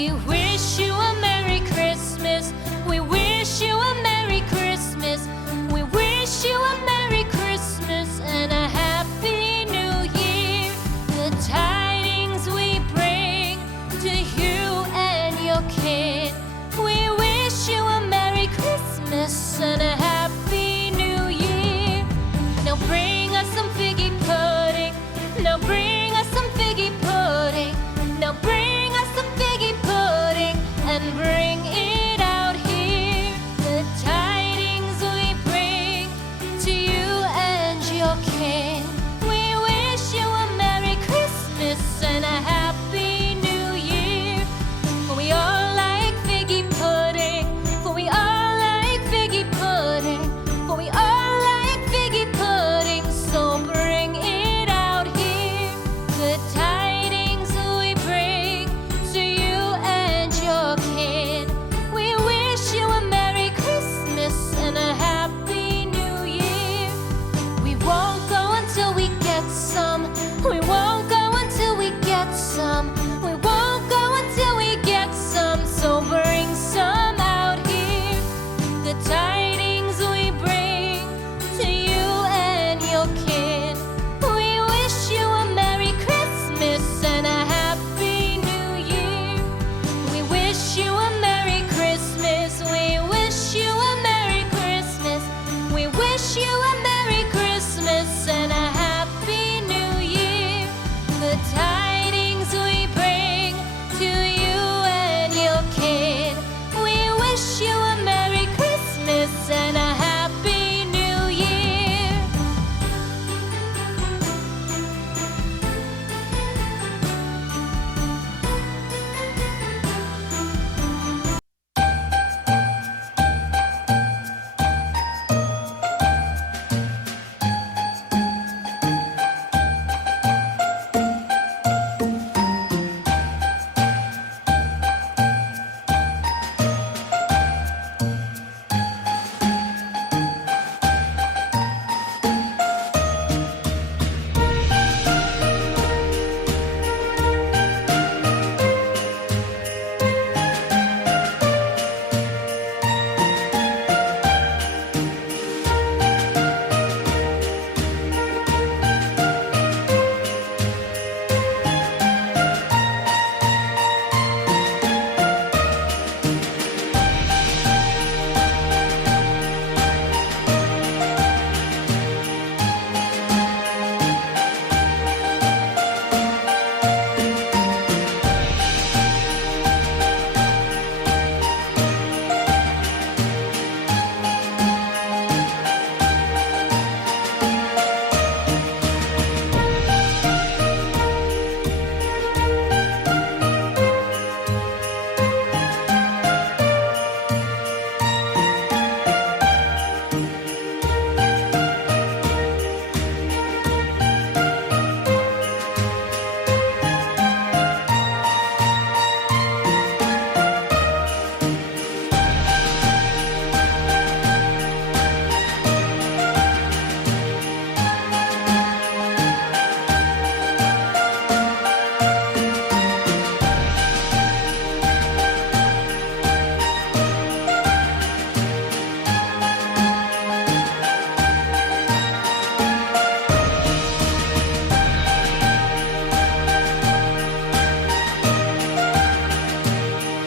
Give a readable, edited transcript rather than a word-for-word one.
We wish you a Merry Christmas. We wish you a Merry Christmas. We wish you a Merry Christmas and a Happy New Year. The tidings we bring to you and your kin. We wish you a Merry Christmas and a Happy New Year. Now bring us some figgy pudding. Now bring us some figgy pudding. Now bring us some figgy pudding and bring it out here. The tidings we bring to you and your kin. We wish you a Merry Christmas and a Happy